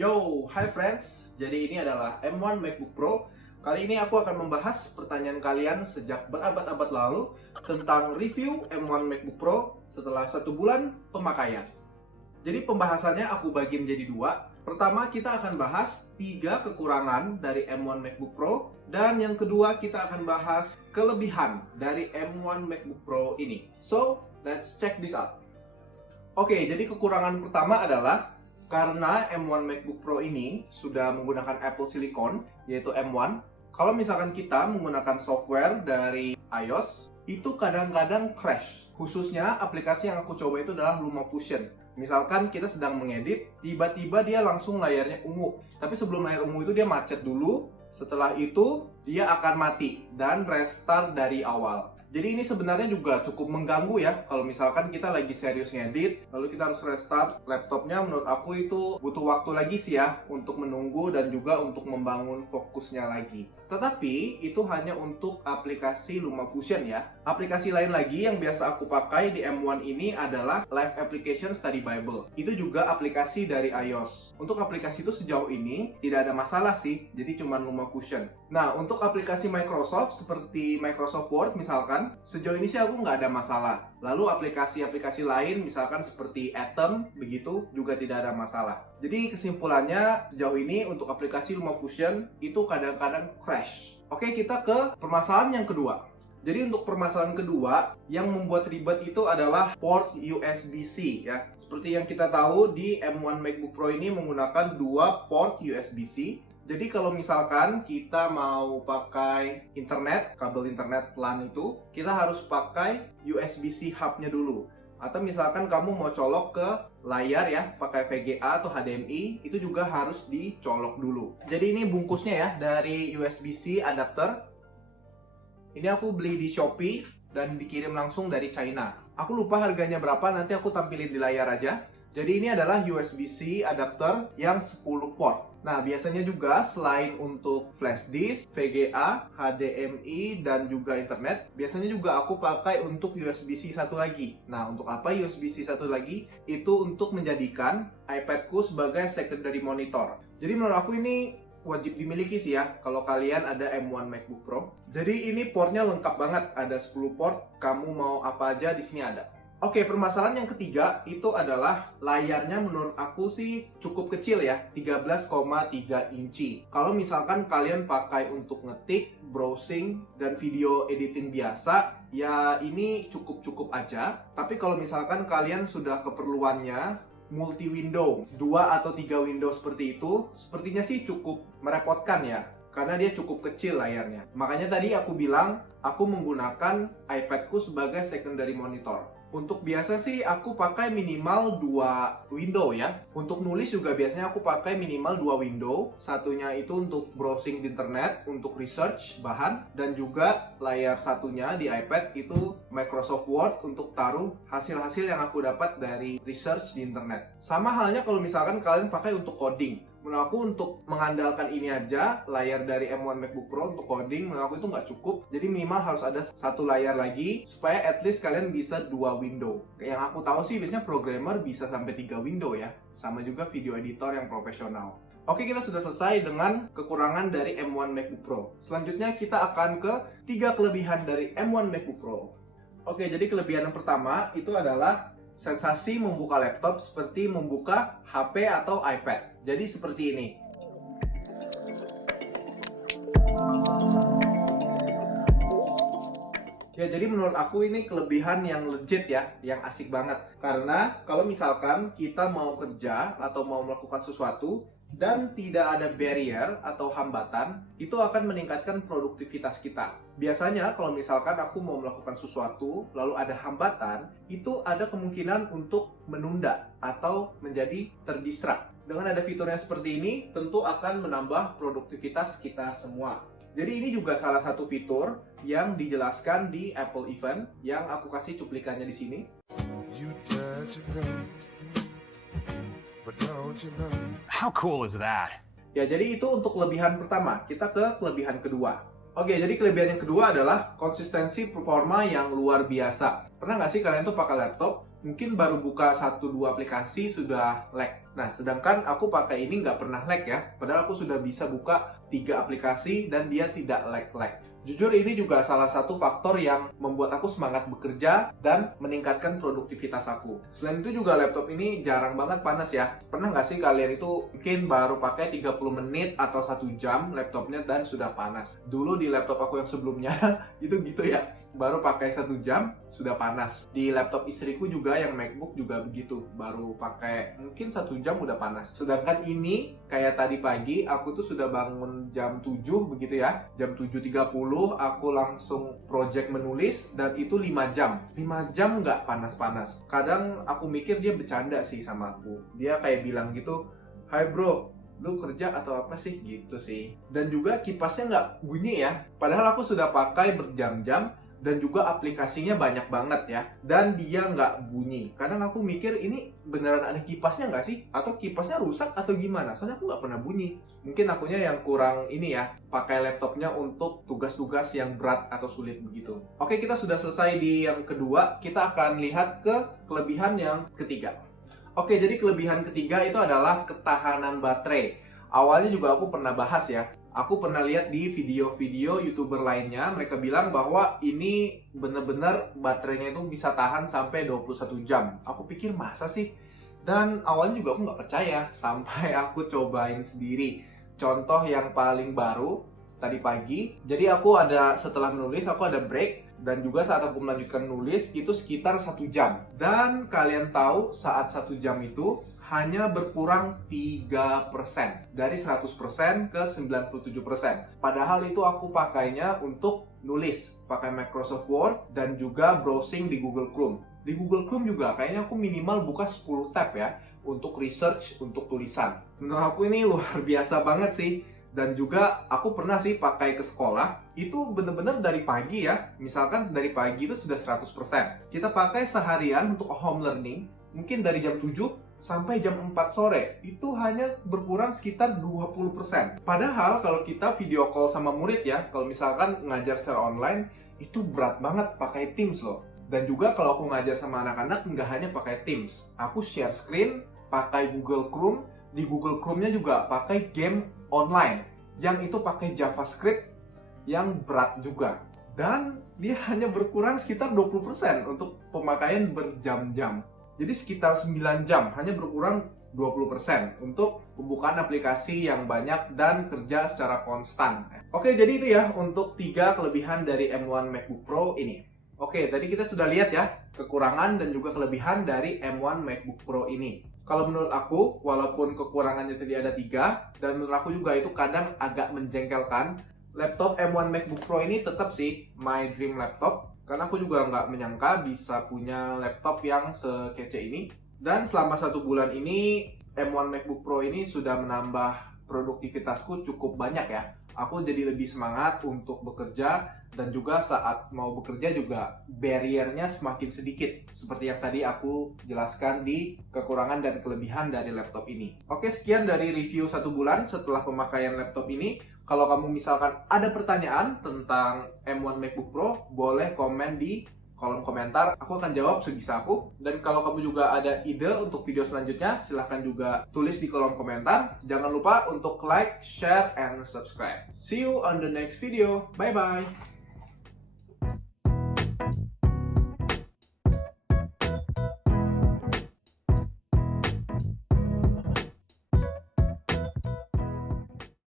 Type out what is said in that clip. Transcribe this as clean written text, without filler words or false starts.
Yo, hi friends. Jadi ini adalah M1 MacBook Pro. Kali ini aku akan membahas pertanyaan kalian sejak berabad-abad lalu tentang review M1 MacBook Pro setelah 1 bulan pemakaian. Jadi pembahasannya aku bagi menjadi dua. Pertama, kita akan bahas 3 kekurangan dari M1 MacBook Pro. Dan yang kedua, kita akan bahas kelebihan dari M1 MacBook Pro ini. So, let's check this out. Oke, jadi kekurangan pertama adalah karena M1 MacBook Pro ini sudah menggunakan Apple Silicon, yaitu M1. Kalau misalkan kita menggunakan software dari iOS, itu kadang-kadang crash. Khususnya aplikasi yang aku coba itu adalah LumaFusion. Misalkan kita sedang mengedit, tiba-tiba dia langsung layarnya ungu. Tapi sebelum layar ungu itu dia macet dulu, setelah itu dia akan mati dan restart dari awal. Jadi ini sebenarnya juga cukup mengganggu ya. Kalau misalkan kita lagi serius ngedit, lalu kita harus restart laptopnya, menurut aku itu butuh waktu lagi sih ya untuk menunggu dan juga untuk membangun fokusnya lagi. Tetapi itu hanya untuk aplikasi LumaFusion ya. Aplikasi lain lagi yang biasa aku pakai di M1 ini adalah Live Application Study Bible. Itu juga aplikasi dari iOS. Untuk aplikasi itu sejauh ini tidak ada masalah sih, jadi cuma LumaFusion. Nah, untuk aplikasi Microsoft seperti Microsoft Word misalkan, sejauh ini sih aku nggak ada masalah. Lalu aplikasi-aplikasi lain misalkan seperti Atom, begitu juga tidak ada masalah. Jadi kesimpulannya sejauh ini untuk aplikasi LumaFusion itu kadang-kadang crash. Oke, kita ke permasalahan yang kedua. Jadi untuk permasalahan kedua yang membuat ribet itu adalah port USB-C ya. Seperti yang kita tahu di M1 MacBook Pro ini menggunakan 2 port USB-C. Jadi kalau misalkan kita mau pakai internet, kabel internet LAN itu, kita harus pakai USB-C hub-nya dulu. Atau misalkan kamu mau colok ke layar ya, pakai VGA atau HDMI, itu juga harus dicolok dulu. Jadi ini bungkusnya ya, dari USB-C adapter. Ini aku beli di Shopee dan dikirim langsung dari China. Aku lupa harganya berapa, nanti aku tampilin di layar aja. Jadi ini adalah USB-C adapter yang 10 port. Nah, biasanya juga selain untuk flash disk, VGA, HDMI, dan juga internet, biasanya juga aku pakai untuk USB-C satu lagi. Nah, untuk apa USB-C satu lagi? Itu untuk menjadikan iPadku sebagai secondary monitor. Jadi menurut aku ini wajib dimiliki sih ya kalau kalian ada M1 MacBook Pro. Jadi ini portnya lengkap banget, ada 10 port, kamu mau apa aja di sini ada. Oke, permasalahan yang ketiga itu adalah layarnya menurut aku sih cukup kecil ya, 13,3 inci. Kalau misalkan kalian pakai untuk ngetik, browsing, dan video editing biasa, ya ini cukup-cukup aja. Tapi kalau misalkan kalian sudah keperluannya multi window, 2 atau 3 window seperti itu, sepertinya sih cukup merepotkan ya. Karena dia cukup kecil layarnya. Makanya tadi aku bilang, aku menggunakan iPadku sebagai secondary monitor. Untuk biasa sih aku pakai minimal 2 window ya. Untuk nulis juga biasanya aku pakai minimal 2 window. Satunya itu untuk browsing di internet, untuk research bahan. Dan juga layar satunya di iPad itu Microsoft Word untuk taruh hasil-hasil yang aku dapat dari research di internet. Sama halnya kalau misalkan kalian pakai untuk coding. Menurut aku untuk mengandalkan ini aja, layar dari M1 MacBook Pro untuk coding, menurut aku itu nggak cukup. Jadi minimal harus ada 1 layar lagi, supaya at least kalian bisa 2 window. Yang aku tahu sih biasanya programmer bisa sampai 3 window ya. Sama juga video editor yang profesional. Oke, kita sudah selesai dengan kekurangan dari M1 MacBook Pro. Selanjutnya kita akan ke 3 kelebihan dari M1 MacBook Pro. Oke, jadi kelebihan yang pertama itu adalah sensasi membuka laptop seperti membuka HP atau iPad. Jadi seperti ini. Ya, jadi menurut aku ini kelebihan yang legit ya, yang asik banget. Karena kalau misalkan kita mau kerja atau mau melakukan sesuatu dan tidak ada barrier atau hambatan, itu akan meningkatkan produktivitas kita. Biasanya kalau misalkan aku mau melakukan sesuatu, lalu ada hambatan, itu ada kemungkinan untuk menunda atau menjadi terdistrak. Dengan ada fiturnya seperti ini, tentu akan menambah produktivitas kita semua. Jadi ini juga salah satu fitur yang dijelaskan di Apple Event, yang aku kasih cuplikannya di sini. How cool is that? Ya, jadi itu untuk kelebihan pertama. Kita ke kelebihan kedua. Oke, jadi kelebihan yang kedua adalah konsistensi performa yang luar biasa. Pernah nggak sih kalian tuh pakai laptop, mungkin baru buka 1-2 aplikasi sudah lag. Nah, sedangkan aku pakai ini nggak pernah lag ya. Padahal aku sudah bisa buka 3 aplikasi dan dia tidak lag-lag. Jujur ini juga salah satu faktor yang membuat aku semangat bekerja dan meningkatkan produktivitas aku. Selain itu juga laptop ini jarang banget panas ya. Pernah nggak sih kalian itu mungkin baru pakai 30 menit atau 1 jam laptopnya dan sudah panas? Dulu di laptop aku yang sebelumnya itu gitu ya. Baru pakai 1 jam sudah panas. Di laptop istriku juga yang MacBook juga begitu. Baru pakai mungkin 1 jam udah panas. Sedangkan ini kayak tadi pagi aku tuh sudah bangun jam 7 begitu ya. Jam 7.30 aku langsung project menulis dan itu 5 jam. 5 jam nggak panas-panas. Kadang aku mikir dia bercanda sih sama aku. Dia kayak bilang gitu, "Hai bro, lu kerja atau apa sih?" Gitu sih. Dan juga kipasnya nggak bunyi ya. Padahal aku sudah pakai berjam-jam dan juga aplikasinya banyak banget ya. Dan dia nggak bunyi. Kadang aku mikir ini beneran ada kipasnya nggak sih? Atau kipasnya rusak atau gimana? Soalnya aku nggak pernah bunyi. Mungkin akunya yang kurang ini ya, pakai laptopnya untuk tugas-tugas yang berat atau sulit begitu. Oke, kita sudah selesai di yang kedua. Kita akan lihat ke kelebihan yang ketiga. Oke, jadi kelebihan ketiga itu adalah ketahanan baterai. Awalnya juga aku pernah bahas ya. Aku pernah lihat di video-video YouTuber lainnya, mereka bilang bahwa ini bener-bener baterainya itu bisa tahan sampai 21 jam. Aku pikir masa sih? Dan awalnya juga aku nggak percaya, sampai aku cobain sendiri. Contoh yang paling baru, tadi pagi. Jadi setelah menulis, aku ada break. Dan juga saat aku melanjutkan nulis, itu sekitar 1 jam. Dan kalian tahu saat 1 jam itu, hanya berkurang 3% dari 100% ke 97%. Padahal itu aku pakainya untuk nulis, pakai Microsoft Word dan juga browsing di Google Chrome. Di Google Chrome juga kayaknya aku minimal buka 10 tab ya untuk research, untuk tulisan. Menurut aku ini luar biasa banget sih. Dan juga aku pernah sih pakai ke sekolah, itu bener-bener dari pagi ya. Misalkan dari pagi itu sudah 100%. Kita pakai seharian untuk home learning, mungkin dari jam 7 sampai jam 4 sore, itu hanya berkurang sekitar 20%. Padahal kalau kita video call sama murid ya, kalau misalkan ngajar secara online, itu berat banget pakai Teams loh. Dan juga kalau aku ngajar sama anak-anak, nggak hanya pakai Teams. Aku share screen, pakai Google Chrome, di Google Chrome-nya juga pakai game online, yang itu pakai JavaScript, yang berat juga. Dan dia hanya berkurang sekitar 20% untuk pemakaian berjam-jam. Jadi sekitar 9 jam, hanya berkurang 20% untuk pembukaan aplikasi yang banyak dan kerja secara konstan. Oke, jadi itu ya untuk 3 kelebihan dari M1 MacBook Pro ini. Oke, tadi kita sudah lihat ya kekurangan dan juga kelebihan dari M1 MacBook Pro ini. Kalau menurut aku, walaupun kekurangannya tadi ada 3, dan menurut aku juga itu kadang agak menjengkelkan, laptop M1 MacBook Pro ini tetap sih my dream laptop. Karena aku juga nggak menyangka bisa punya laptop yang sekece ini. Dan selama 1 bulan ini, M1 MacBook Pro ini sudah menambah produktivitasku cukup banyak ya. Aku jadi lebih semangat untuk bekerja, dan juga saat mau bekerja juga barriernya semakin sedikit. Seperti yang tadi aku jelaskan di kekurangan dan kelebihan dari laptop ini. Oke, sekian dari review 1 bulan setelah pemakaian laptop ini. Kalau kamu misalkan ada pertanyaan tentang M1 MacBook Pro, boleh komen di kolom komentar. Aku akan jawab sebisa aku. Dan kalau kamu juga ada ide untuk video selanjutnya, silahkan juga tulis di kolom komentar. Jangan lupa untuk like, share, and subscribe. See you on the next video. Bye-bye!